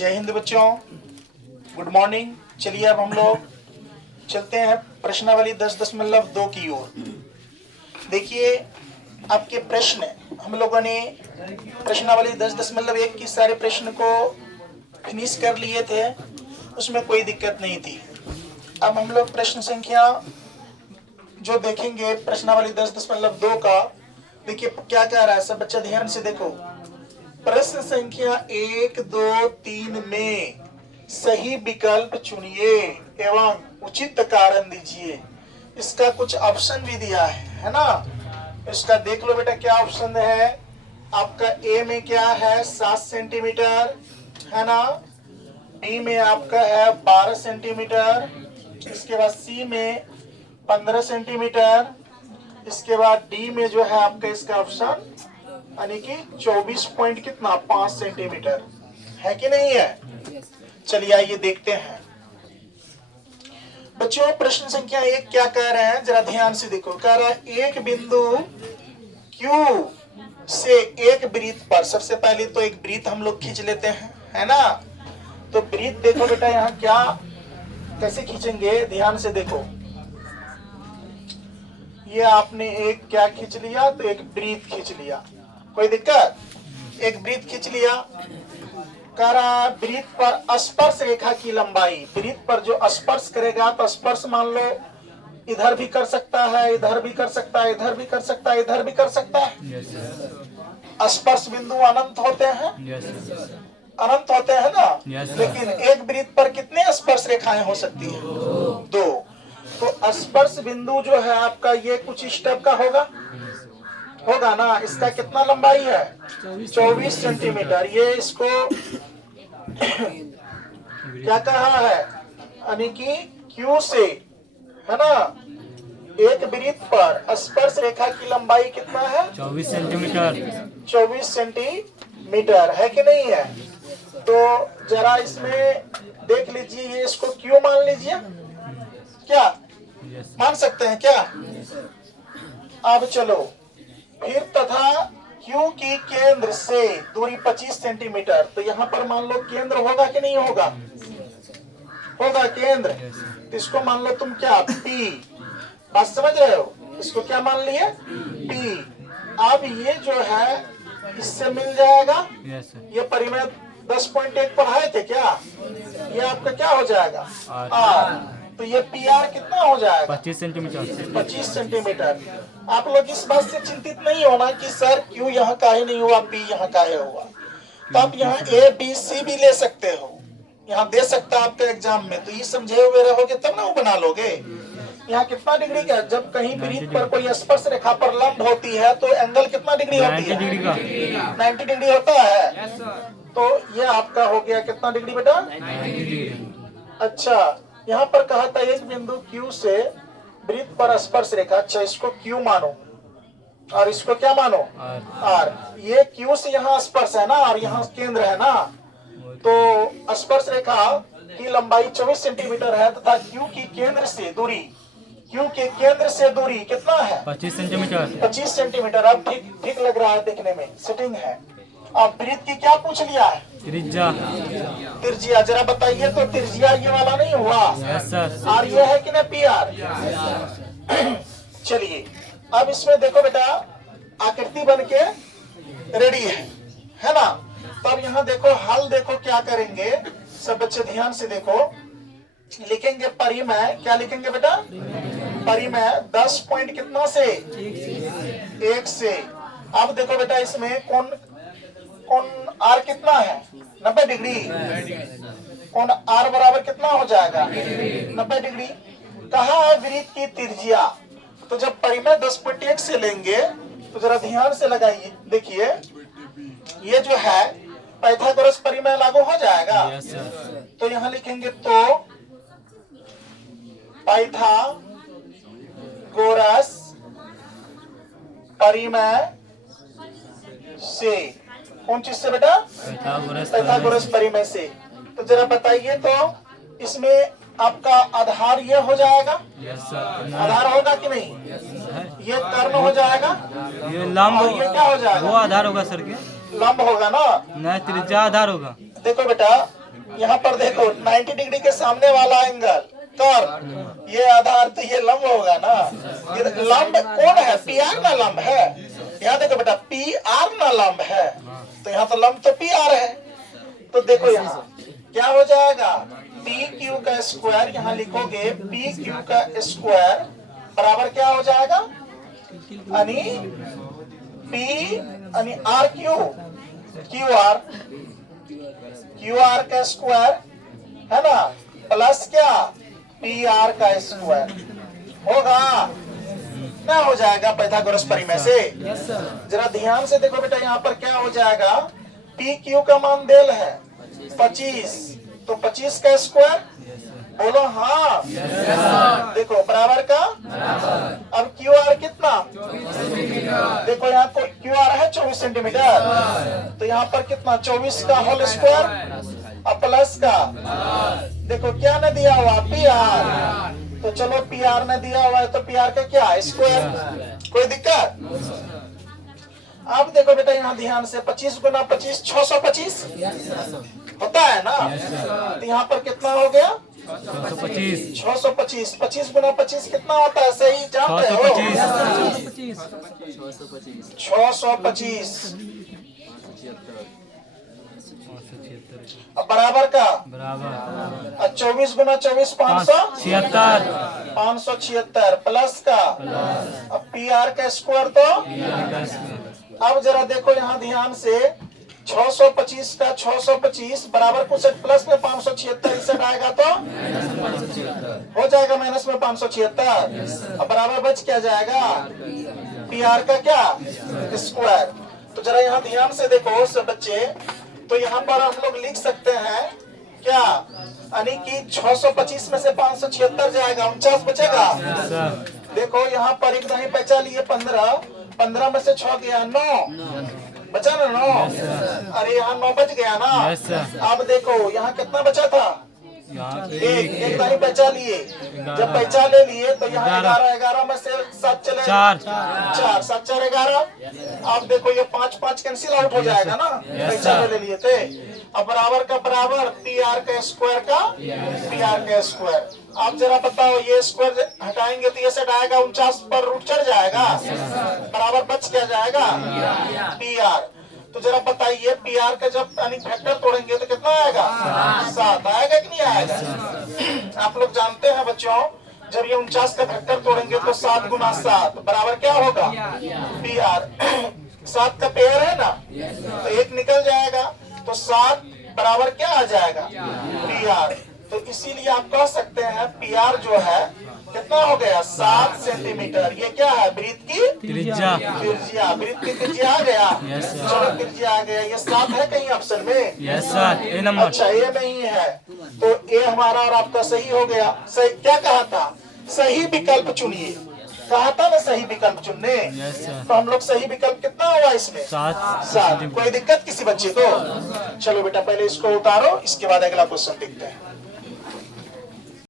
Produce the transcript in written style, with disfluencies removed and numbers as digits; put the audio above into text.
जय हिंद बच्चों, good morning. चलिए अब हम लोग चलते हैं प्रश्नावली 10.2 की ओर। देखिए आपके प्रश्न, हम लोगों ने प्रश्नावली 10.1 की सारे प्रश्न को फिनिश कर लिए थे, उसमें कोई दिक्कत नहीं थी। अब हम लोग प्रश्न संख्या जो देखेंगे प्रश्नावली 10.2 का, देखिए क्या कह रहा है। सब बच्चा ध्यान से देखो। प्रश्न संख्या 1, 2, 3 में सही विकल्प चुनिए एवं उचित कारण दीजिए। इसका कुछ ऑप्शन भी दिया है ना। इसका देख लो बेटा, क्या ऑप्शन है आपका। ए में क्या है 7 सेंटीमीटर है ना। बी में आपका है 12 सेंटीमीटर। इसके बाद सी में 15 सेंटीमीटर। इसके बाद डी में जो है आपका इसका ऑप्शन यानी कि 24 पॉइंट कितना 5 सेंटीमीटर है कि नहीं है। चलिए आइए देखते हैं बच्चों। प्रश्न संख्या 1 क्या कह रहे हैं, जरा ध्यान से देखो। कह रहा है एक बिंदु Q से एक वृत्त पर, सबसे पहले तो एक वृत्त हम लोग खींच लेते हैं है ना। तो वृत्त देखो बेटा, यहाँ क्या कैसे खींचेंगे, ध्यान से देखो। ये आपने एक क्या खींच लिया, तो एक वृत्त खींच लिया, कोई दिक्कत। एक वृत्त खींच लिया। कह रहा वृत्त पर स्पर्श रेखा की लंबाई, वृत्त पर जो स्पर्श करेगा, तो स्पर्श मान लो इधर भी कर सकता है, इधर भी कर सकता है, इधर भी कर सकता है, इधर भी कर सकता है। स्पर्श बिंदु अनंत होते हैं, अनंत होते हैं ना। लेकिन एक वृत्त पर कितने स्पर्श रेखाएं हो सकती हैं? 2। तो स्पर्श बिंदु जो है आपका ये कुछ इस टाइप का होगा ना। इसका कितना लंबाई है 24 सेंटीमीटर। ये इसको क्या कहा है यानी कि Q से है ना, एक वृत्त पर स्पर्श रेखा की लंबाई कितना है 24 सेंटीमीटर। 24 सेंटीमीटर है कि नहीं है। तो जरा इसमें देख लीजिए, ये इसको Q मान लीजिए, क्या मान सकते हैं क्या। अब चलो फिर तथा Q की केंद्र से दूरी 25 सेंटीमीटर। तो यहाँ पर मान लो केंद्र होगा कि नहीं होगा, होगा केंद्र। तो इसको मान लो तुम क्या P, बात समझ रहे हो। इसको क्या मान लिए P। अब ये जो है इससे मिल जाएगा, ये परिमेय 10.1 पढ़ाए थे क्या, ये आपका क्या हो जाएगा R। तो ये PR कितना हो जाएगा 25 सेंटीमीटर। 25 सेंटीमीटर। आप लोग इस बात से चिंतित नहीं होना कि सर Q यहाँ काहे नहीं हुआ, P यहाँ काहे हुआ। तो आप यहाँ ABC भी ले सकते हो, यहाँ दे सकता है आपके एग्जाम में। तो ये समझे हुए रहोगे तब ना वो बना लोगे। यहाँ कितना डिग्री का, जब कहीं वृत्त पर कोई स्पर्श रेखा पर लंब होती है तो एंगल कितना डिग्री होती है 90 डिग्री का। 90 डिग्री होता है। तो ये आपका हो गया कितना डिग्री बेटा 90 डिग्री। अच्छा, यहाँ पर कहा था एक बिंदु Q से वृत्त पर स्पर्श रेखा। अच्छा, इसको Q मानो और इसको क्या मानो R। ये Q से यहाँ स्पर्श है ना और यहाँ केंद्र है ना। तो स्पर्श रेखा की लंबाई 24 सेंटीमीटर है तथा Q की केंद्र से दूरी, Q के केंद्र से दूरी कितना है 25 सेंटीमीटर। 25 सेंटीमीटर। अब ठीक लग रहा है देखने में, सेटिंग है। अब वृत्त की क्या पूछ लिया है त्रिज्या। त्रिज्या। जरा बताइए तो त्रिज्या ये वाला नहीं हुआ, यस सर। और ये है कि ना PR। चलिए अब इसमें देखो बेटा, आकृति बन के रेडी है ना। तब यहाँ देखो हल, देखो क्या करेंगे सब बच्चे ध्यान से देखो। लिखेंगे परिमेय, क्या लिखेंगे बेटा परिमेय 10 पॉइंट कितना से 1 से। अब देखो बेटा इसमें कौन R कितना है 90 डिग्री। कौन R बराबर कितना हो जाएगा 90 डिग्री। कहा है वृत्त की त्रिज्या। तो जब परिमेय 10.1 से लेंगे तो जरा ध्यान से लगाइए, देखिए ये जो है पाइथागोरस परिमेय लागू हो जाएगा। Yes sir. तो यहाँ लिखेंगे तो पाइथागोरस परिमेय से, कौन चीज से बेटा पाइथागोरस परिमेय से। तो जरा बताइए तो इसमें आपका आधार ये हो जाएगा, यस सर। आधार होगा कि नहीं, ये कर्ण हो जाएगा, ये लंब, और ये क्या हो जाएगा वो आधार होगा सर के, लंब होगा ना। नहीं त्रिज्या आधार होगा। देखो बेटा यहाँ पर देखो 90 डिग्री के सामने वाला एंगल कर्व, ये आधार तो ये लंब होगा ना। ये लंब कौन है? पी आर ना लंब है। यहाँ देखो बेटा पी आर ना लंब है, तो यहाँ तो लंब तो पी आर है। तो देखो यहाँ क्या हो जाएगा, पी क्यू का स्क्वायर, यहाँ लिखोगे पी क्यू का स्क्वायर बराबर क्या हो जाएगा, यानी पी यानी आर क्यू, क्यू आर का स्क्वायर है ना, प्लस क्या पी आर का स्क्वायर होगा ना, हो जाएगा पाइथागोरस परिमेय से। जरा ध्यान से देखो बेटा, यहाँ पर क्या हो जाएगा, पी क्यू का मान देल है 25, तो 25 का स्क्वायर, बोलो हाँ। देखो बराबर का, अब क्यू आर कितना, देखो यहाँ तो क्यू आर है 24 सेंटीमीटर, तो यहाँ पर कितना 24 का होल स्क्वायर, अब प्लस का, देखो क्या न दिया हुआ पी आर, तो चलो पी आर ने दिया हुआ है तो पी आर का क्या स्क्वायर, कोई दिक्कत। अब देखो बेटा यहाँ ध्यान से 25 गुना 25 625 होता है ना, तो यहाँ पर कितना हो गया 625, 25 गुना 25 कितना होता है, सही जानते हो 625, अब बराबर का, बराबर 24 गुना 24 576, 576 प्लस का, अब पी आर का स्क्वायर, तो अब जरा देखो यहाँ ध्यान से 625 का 625 बराबर कुछ प्लस में 576 इसे आएगा तो हो जाएगा माइनस में 576, अब बराबर बच क्या जाएगा पी आर का क्या स्क्वायर। तो जरा यहाँ ध्यान से देखो सब बच्चे, तो यहाँ पर हम लोग लिख सकते हैं क्या, यानी कि 625 में से 576 जाएगा, 49 बचेगा। देखो यहाँ पर एक दही बचा लिए 15, 15 में से 6 गया 9 बचा ना 9, अरे यहाँ 9 बच गया ना। अब देखो यहाँ कितना बचा था, एक दही बचा लिए, जब बचा ले लिए तो यहाँ 11, 11 में से 7 चले 4, 7 4 11। अब देखो ये 5 5 कैंसिल आउट हो जाएगा ना, पैसा ले लिए थे। अब बराबर का बराबर पी आर का स्क्वायर का पी आर का स्क्वायर। आप जरा बताओ ये स्क्वायर हटाएंगे तो ये सेट आएगा 49 पर रूट चढ़ जाएगा, बराबर बच क्या जाएगा पी आर। तो जरा बताइए पी आर का जब यानी फैक्टर तोड़ेंगे तो कितना आएगा 7 आएगा कि नहीं आएगा। आप लोग जानते हैं बच्चों, जब ये 49 का फैक्टर तोड़ेंगे तो 7 गुना 7 बराबर क्या होगा पी आर। 7 का पेयर है ना, तो एक निकल जाएगा, तो 7 बराबर क्या आ जाएगा पी आर। तो इसीलिए आप कह सकते हैं पी आर जो है कितना हो गया 7 सेंटीमीटर। ये क्या है, वृत्त की त्रिज्या, वृत्त की त्रिज्या आ गया। चलो त्रिज्या आ गया, ये 7 है कहीं ऑप्शन में, यस सर ए नंबर, अच्छा ये नहीं है, तो ए हमारा और आपका सही हो गया। सही क्या कहा था, सही विकल्प चुनिए, कहा था ना सही विकल्प चुनने, तो हम लोग सही विकल्प कितना हुआ इसमें 7। कोई दिक्कत किसी बच्चे को। चलो बेटा पहले इसको उतारो, इसके बाद अगला क्वेश्चन देखते हैं।